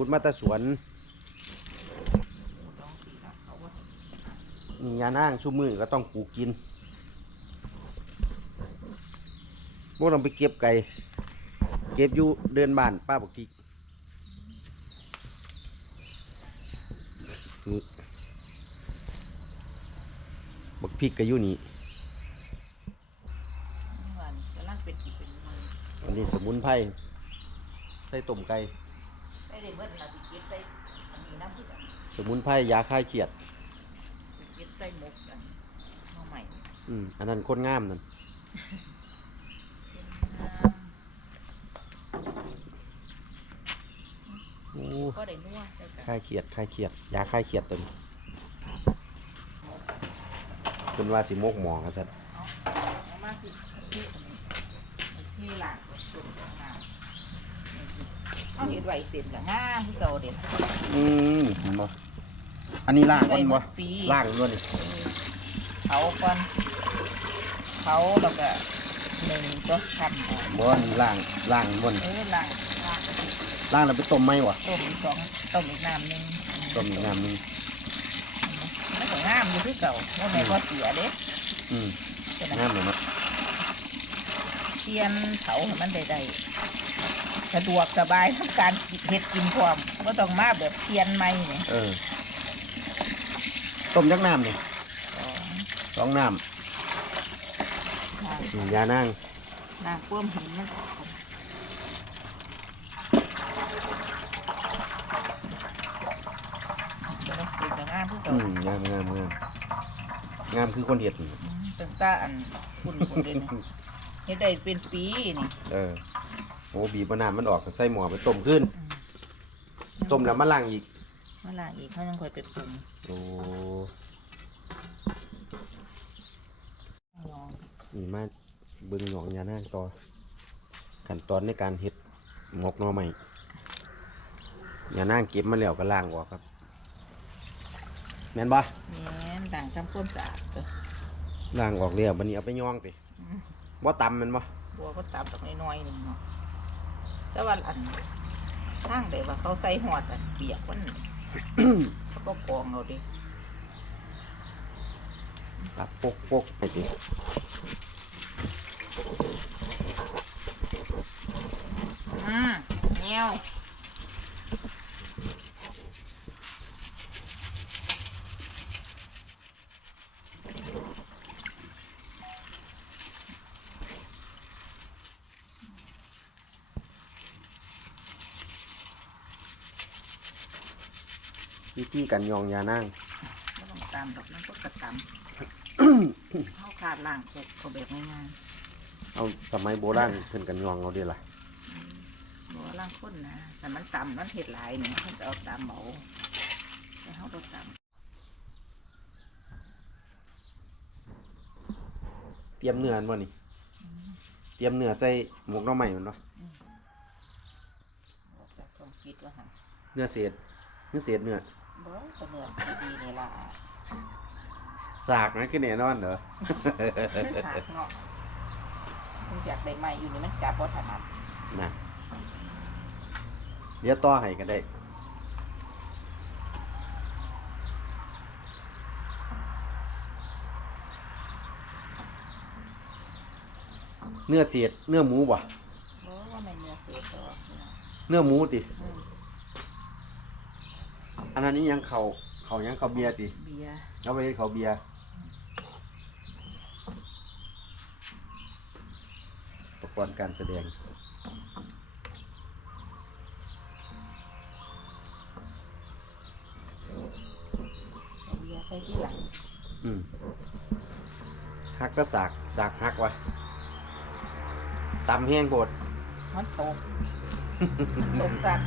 ขุดมาแตะสวนน้องสีนะเขาว่านี่ยานางชุมือก็ต้องปลูกกินพวกเราไปเก็บไก่ เก็บอยู่เดินบ้านป้าบอกทิกนี่บักพริกก็อยู่นี่วันกำลังเป็นกี่เป็นมืออันนี้สมุนไพรใส่ต้มไก่ ได้เรียนเมื่อเราไปเก็บใส่อันนี้น้ำที่แบบสมุนไพรยาคลายเครียดไปเก็บใส่หมกกันน้องใหม่อืมอันนั้นคนงามนั่นโอ้ก็ได้นัวได้กันคลายเครียดคลายเครียด ยาคลายเครียดตัวนี้เป็นว่าสิโมกหมอกันสัตว์เอามาคือที่ที่หลักสุดของเรา เขาเห็นไหวเต็มกับง่ามที่เก่าเด็ดอืมเห็นบ่อันนี้ล่างมันบ่ปีล่างด้วยนี่เผาก่อนเผาแล้วก็หนึ่งก็ทำก่อนบ่อันนี้ล่างล่างบนเออล้างล้างล่างแล้วไปต้มไหมวะต้มอีกสองต้มอีกน้ำหนึ่งต้มอีกน้ำหนึงมันก็งามอยู่ที่เก่าว่าแม่ก็เสียเด้อืมใช่ไหมงามเลยเนาะเทียนเผาให้มันได้ได้ สะดวกสบายทั้งการเห็ดกินความก็ต้องมาแบบเทียนใหม่เนี่ยเออ ต้มยักน้ำนี่สองสองน้น้ำำอืมยานางน้ำพ่วมหินมันเดี๋ยวเราเป็นจะงามที่เก่าอืมงามงามงามงามคือคนเห็ดนี่ตั้งแตาอันคุณคุณเลยนะเฮ็ดได้เป็นปีนี่ เออ โอ้บีบมะนาวมันออกก็ใส่หม้อไปต้มขึ้นต้มแล้วมาล้างอีกมาล้างอีกเขายังค่อยไปปรุงโอ้ลองนี่มาเบิ่งหนองยานางต่อขั้นตอนในการเห็ดหมกหน่อใหม่ยานางเก็บมาแล้วก็ล้างออกครับแม่นบ่แม่นด่างทำความสะอาดตัวล้างออกแล้วบัดนี้เอาไปย่องไปอืมบ่ตำแม่นบ่บัวก็ตับดอกน้อยๆหนึ่งเนาะ แต่ว่าอันทางเดี๋ยวว่าเขาใส่หอดอันเปียกมันเขาก็กรองเอาดิตับปกปกไปติอืมเงี้ยว ธีการยองยานางไม่ต้องตามดอกนั่นก็กระตำเขาขาดล่างกบเขาแบบง่ายเอาสมัยโบราณเพิ่นกันยองเอาเด้ล่ะๆบัวล่างข้นนะแต่มันตำมันเห็ดหลายนี่เขาจะเอาตำเบาแต่เขาต้องตำเตรียมเนื้ออันบ่นี่เตรียมเนื้อใส่หมกหน่อใหม่มันบ่ออกจากความคิดว่าฮะเนื้อเศษเนื้อเศษเนื้อ บ่ก็เนื้อดีๆนี่ล่ะสากนะคือแน่นอนเหรอ มันหักเนาะมันอยากได้ใหม่อยู่นี่มันจับบ่ถนัดนะเดี๋ยวต่อให้ก็ได้ เนื้อเศษเนื้อหมูบ่บ่ว่ามันเนื้อเสียตัวเนื้อเนื้อหมูติอืม อันนั้นนี่ยังเขาเขายังเขาเบียร์ติเบียร์เอาไปให้เขาเบียร์อุปกรณ์การแสดงเอาเบียร์ใส่ที่หลังอืมฮักก็สากสากฮักวะตำแห้งโกดมันตกมันตกสัตว์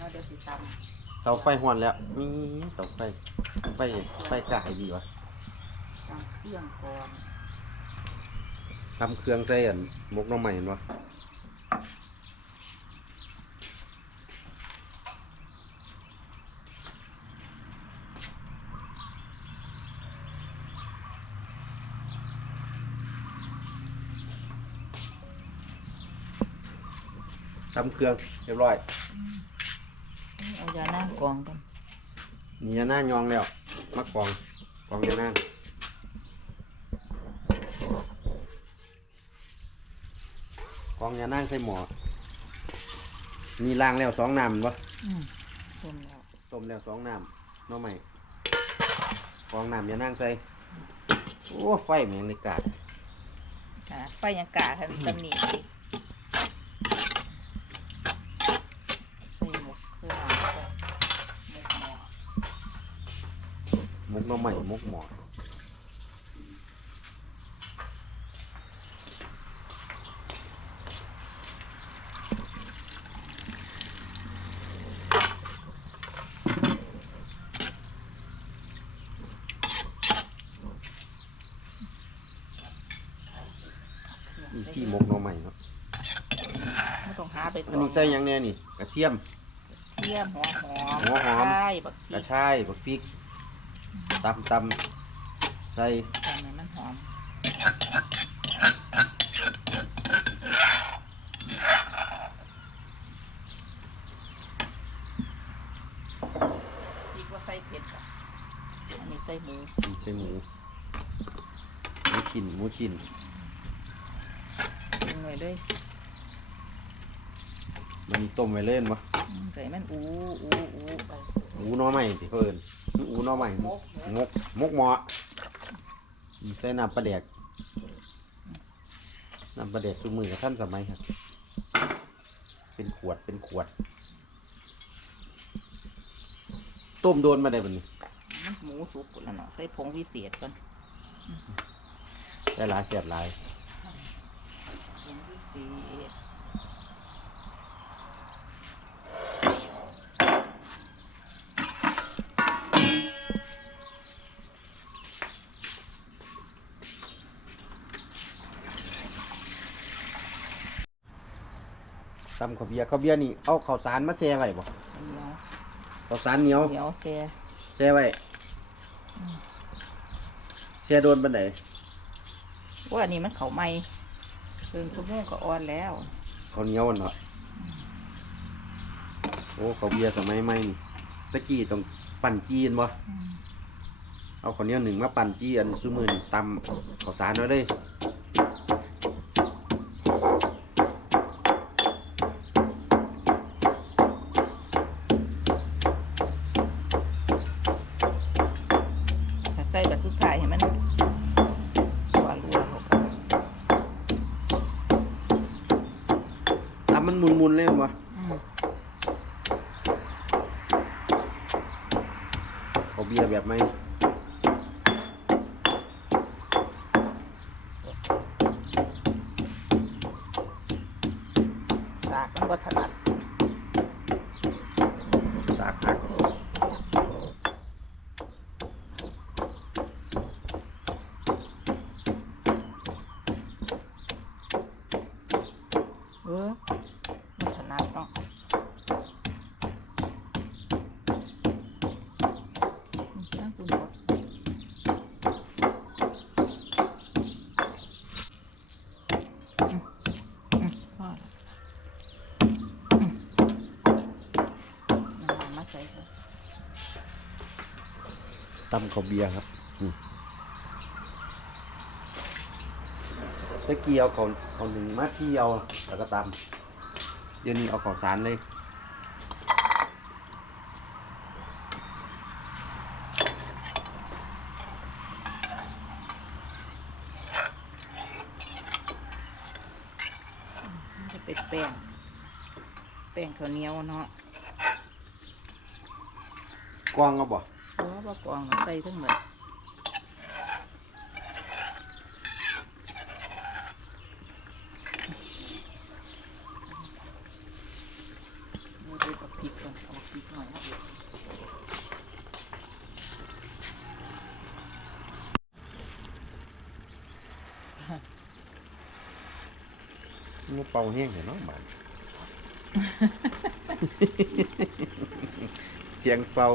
เตาสาไฟหอนแล้วมีเสาไฟ ไฟ ไฟกายดีวะทำเครื่องก่อนทำเครื่องใส่อันมกน้องใหม่เห็นปะทำเครื่องเรียบร้อย อายาหน้ากรองกันนี่ยาหน้ายองแล้วมักกองกองยาหน้ากองยานั่งใส่หมอนี่ล้างแล้วสองน้ำแม่นปะอืมต้มแล้วต้มแล้วสองน้ำหน้อใหม่กองน้ำยานั่งใส่ โอ้ ไฟแมงในกาดอ่าไฟยังกาทันตำหนิสิใส่หมกเครื่องหม กหม้อมุกหน้อใหม่มุกหมอนี่ที่มุกหน้อใหม่เนาะไม่ต้องหาไปอันนี้ใส่หยังแน่นี่ กระเทียม เทียมหัวหอมหัวหอม ใช่บักพกริระกชายบักพริก ตำตำใส่ทำให้มันหอมพริกว่าใส่เผ็ดอะอันนี้ใส่หมูใส่หมูหมูชิ้นหมูชิ้นปรุงไว้เลยมันมีต้มไว้เล่นปะอืมใส่มันอู้อู้อู้ไป หมูหน้อใหม่ที่เขาเอินหมูหน้อใหม่มกงกมกหมอใส่น้ำปลาแดกน้ำปลาแดกสูมือกับท่านสมัยครับ เป็นขวดเป็นขวด ต้มโดนมาได้บัดนี้มันหมูสุกหมดแล้วเนาะใส่ผงวิเศษก่อนได้หลายเสียบหลายผงวิเศษ ตำข้าวเบียร์ข้าวเบียร์นี่เอาข้าวสารมาแช่ไว้บ่เหนียวข้าวสารเหนียวเหนียวแต่แช่ไว้แช่โดนปันไหนว่าอันนี้มันเขาไหม้เพิ่งชั่วโมงก็อ่อนแล้วข้าวเหนียวเนาะโอ้ข้าวเบียร์สมัยใหม่นี่ตะกี้ต้องปั่นจีนบ่อืมเอาข้าวเหนียวหนึ่งมาปั่นจีอันซุมือนี่ตำข้าวสารไว้เลย ถ้าใส่แบบสุดท้ายให้มันตัวรัวเข้ากัน ตำมันมุนๆเลยบ่ อืม ข้าวเบียร์แบบไหม สากมันก็ถนัด สากหัก เออมันถนัดเนาะอืมนั่งคุณกดอืมอืมพอละอืมน้ำมันมาใส่ก่อน ตำข้าวเบียร์ครับนี่ตะกี้เอาข้าวข้าวหนึ่งมาเที่ยวแล้วก็ตำเดี๋ยวนี้เอาข้าวสารเลยมันจะเป็นแป้งแป้งข้าวเหนียวเนาะกว้างเอาบ่ เพราะว่าปองใส่ทั้งหมดดูดูกับพริกก่อนเอาพริกหน่อยนะมันเป่าแห้งเห็นเนาะบาน เสียงเป่า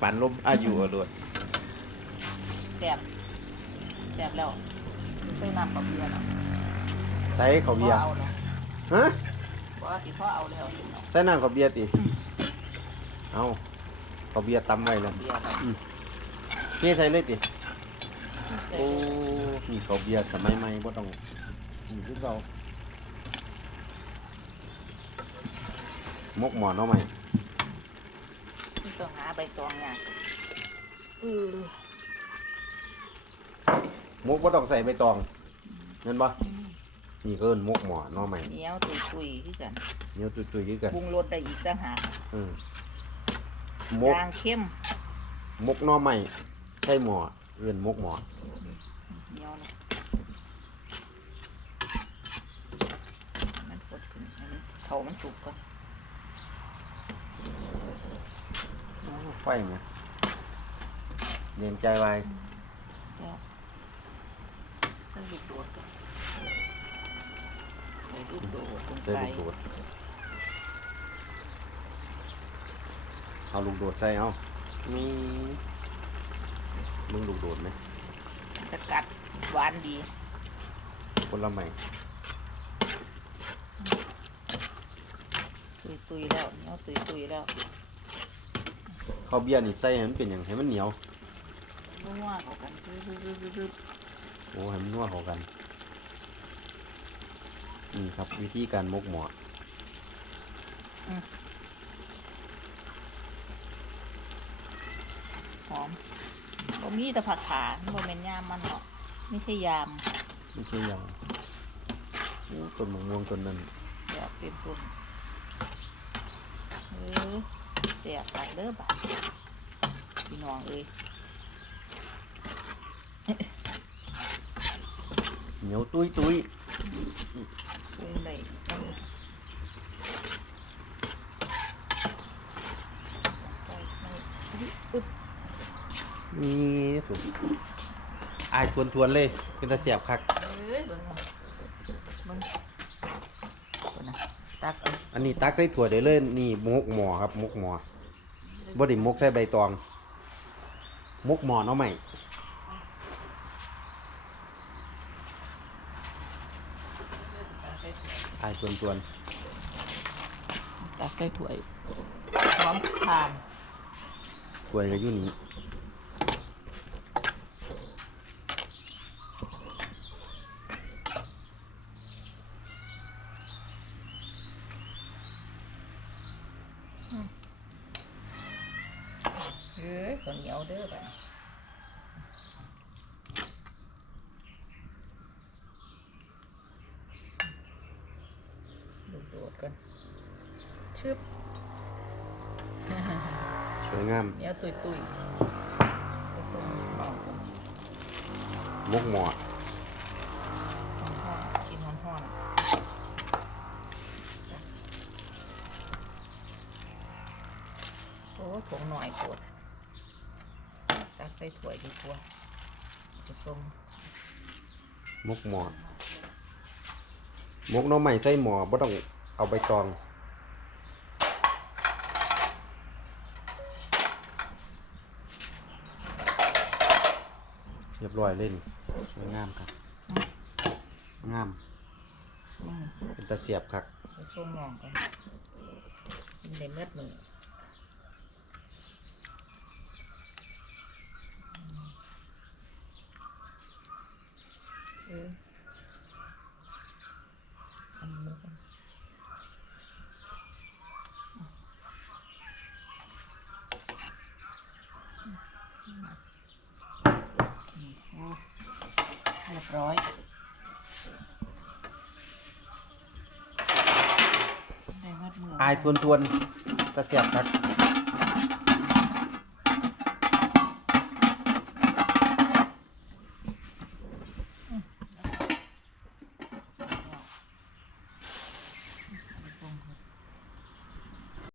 ปั่นลมพายุเอาด้วยแสบแสบแล้วใส่น้ำกับเบียร์เนาะใส่ข้าวเบียร์บ่เอาแล้วฮะบ่สิพ่อเอาแล้วนี่เนาะใส่น้ำกับเบียร์ติเอากับเบียร์ตำไว้แล้วเบียร์แล้วเทใส่เลยติโอ้นี่กับเบียร์สมัยใหม่บ่ต้องนี่คือเรามกหมอนเอาใหม่นี่ ต้องหาใบตองเนี่ยเออมกบ่ต้องใส่ใบตองเห็นบ่นี่ก็เอิ้นมกหมอนเอาใหม่เหนียวตุยตุยๆคือกันเหนียวตุยๆคือกันปรุงรสได้อีกต่างหากอืมมกยางเข้มมกหน่อใหม่ใส่หมอเอื้อนมกหมอเหนียวนะมันกดขึ้นอันนี้เขามันสุกก่อน โอ้ ไฟไหมเนียนใจไว้แล้วใส่ลูกโดดก่อนใส่ลูกโดดลงใส่ไปลูกโดดเอาลูกโดดใส่เอามีมึงลูกโดดไหมสกัดหวานดีคนละใหม่ตุยตุยๆแล้วเหนียวตุยตุยๆแล้ว ข้าวเบียร์นี่ใส่ให้มันเป็นอย่างให้มันเหนียวนัวเข้ากันรึบๆๆโอ้ให้มันนัวเข้ากันนี่ครับ วิธีการมกหมอๆหอมก็มีแต่ผักขาบ่แม่นยามมันเนาะไม่ใช่ยามไม่ใช่ยางโอ้ต้นมะม่วงต้นนั้น เดี๋ยวเป็นต้นเออ แตกตัดเด้อบาดพี่น้องเอ้ยเหนียวตุ้ยตุ้ยเป็นไรเอาไปไม่อึ๊บนี่ถูกอายทวนทวนๆเลย เป็นตาเสียบคักเอ้ยเบิ่งเอาเบิ่งคนนะตักเอาอันนี้ตักใส่ถั่วได้เลย นี่มกหมอครับมกหมอ บ่ได้มกใส่ใบตองมกหมอเนาะใหม่อายทวนทวนตักใส่ถ้วยพร้อมทานๆถ้วยก็อยู่นี่ เอ้ยข้าวเหนียวเด้อบัดดูโดดกันชึบสวยงามเหนียวตุยตุยผสมหอมกันมกหมอหอมๆกินหอมหอมโอ้ผงหน่อยปวดตักใส่ถ้วย ดีกว่าผสมมกหมอมกหน้องใหม่ใส่หมอบ่ต้องเอาใบตอง เรียบร้อยเลยนี่สวยงามครับ งาม อืมเป็นตาเสียบครับผสมหอมกันกินได้เมื่อมือ เอออันนี้กันเรียบร้อยได้มัดมือายทวนๆตาเสียบครับ